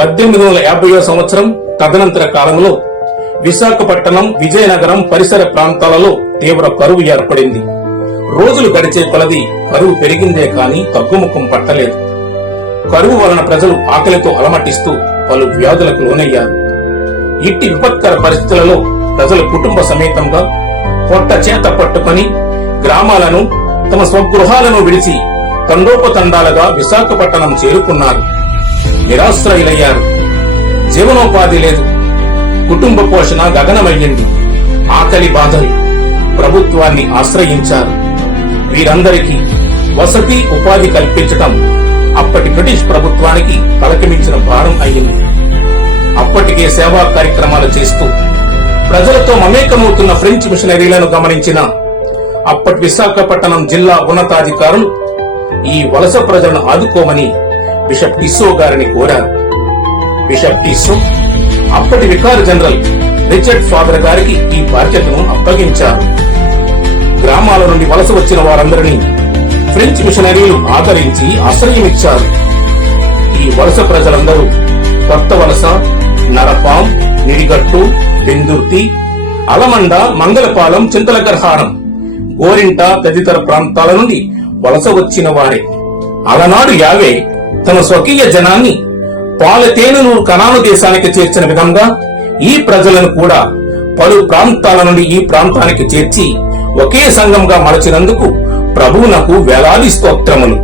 పద్దెనిమిది వందల యాభైవ సంవత్సరం తదనంతర కాలంలో విశాఖపట్నం విజయనగరం పరిసర ప్రాంతాలలో తీవ్ర కరువు ఏర్పడింది. రోజులు గడిచే కొలది కరువు పెరిగిందే కాని తగ్గుముఖం పట్టలేదు. కరువు వలన ప్రజలు ఆకలితో అలమటిస్తూ పలు వ్యాధులకు లోనయ్యారు. ఇట్టి విపత్కర పరిస్థితులలో ప్రజలు కుటుంబ సమేతంగా పొట్ట చేత పట్టుకొని గ్రామాలను తమ స్వగృహాలను విడిచి తండోపతండాలుగా విశాఖపట్నం చేరుకున్నారు. నిరాశ్రయులయ్యారు. జీవనోపాధి లేదు. కుటుంబ పోషణ గగనమయ్యింది ఆకలి బాధలు ప్రభుత్వాన్ని ఆశ్రయించారు. వీరందరికీ వసతి ఉపాధి కల్పించటం అప్పటి బ్రిటిష్ ప్రభుత్వానికి తలకిమించిన భారం అయ్యింది. అప్పటికే సేవా కార్యక్రమాలు చేస్తూ ప్రజలతో మమేకమవుతున్న ఫ్రెంచ్ మిషనరీలను గమనించిన అప్పటి విశాఖపట్నం జిల్లా ఉన్నతాధికారులు ఈ వలస ప్రజలను ఆదుకోమని బిషప్ టిస్సో గారిని కోరారు. బిషప్ టిస్సో అప్పటి వికార్ జనరల్ రిచర్డ్ ఫాదర్ గారికి ఈ బాధ్యతను అప్పగించారు. గ్రామాల నుండి వలస వచ్చిన వారందరినీ ఫ్రెంచ్ మిషనరీలు ఆదరించి ఆశ్రయమిచ్చారు. ఈ వలస ప్రజలందరూ కొత్త వలస నరపాం నిడిగట్టు బెందుర్తి అలమండ మంగళపాలెం చింతలగర్హారం గోరింట తదితర ప్రాంతాల నుండి వలస వచ్చిన వారే. అలనాడు యావే తన స్వకీయ జనాన్ని పాలతేనెను కనాను దేశానికి చేర్చిన విధంగా ఈ ప్రజలను కూడా పలు ప్రాంతాల నుండి ఈ ప్రాంతానికి చేర్చి ఒకే సంఘంగా మలచినందుకు ప్రభువునకు వేలాది స్తోత్రములు.